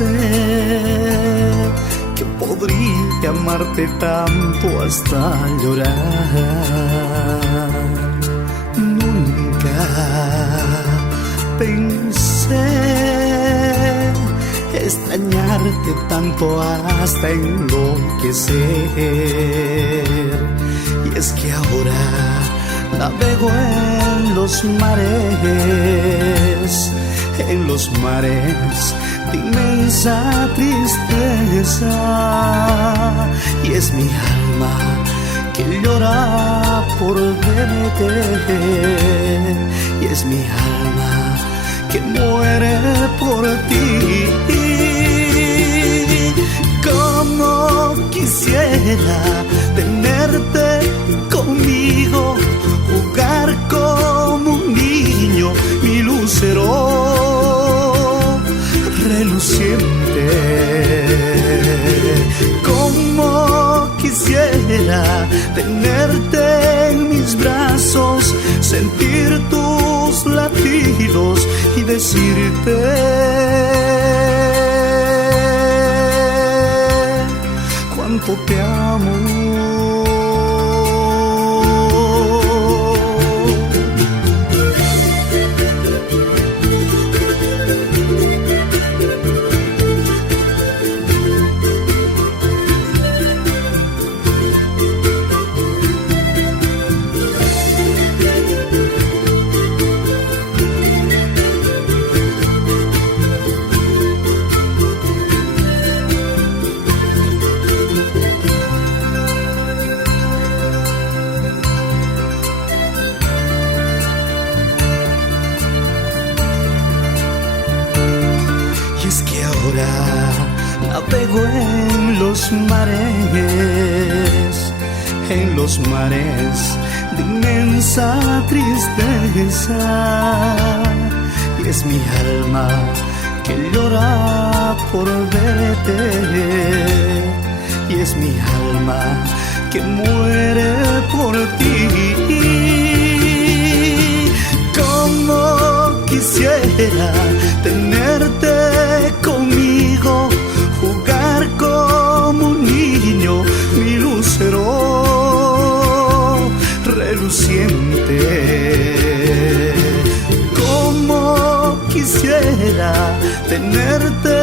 pensé que podría amarte tanto hasta llorar. Nunca pensé extrañarte tanto hasta enloquecer. Y es que ahora navego en los mares de inmensa tristeza. Y es mi alma que llora por verte, y es mi alma que muere por ti. Como quisiera tenerte conmigo, jugar como un niño, mi lucero reluciente. Como quisiera tenerte en mis brazos, sentir tus latidos y decirte cuánto te amo. Navego en los mares de inmensa tristeza. Y es mi alma que llora por verte, y es mi alma que muere por ti. Como quisiera tenerte conmigo, jugar como un niño, mi lucero reluciente. Como quisiera tenerte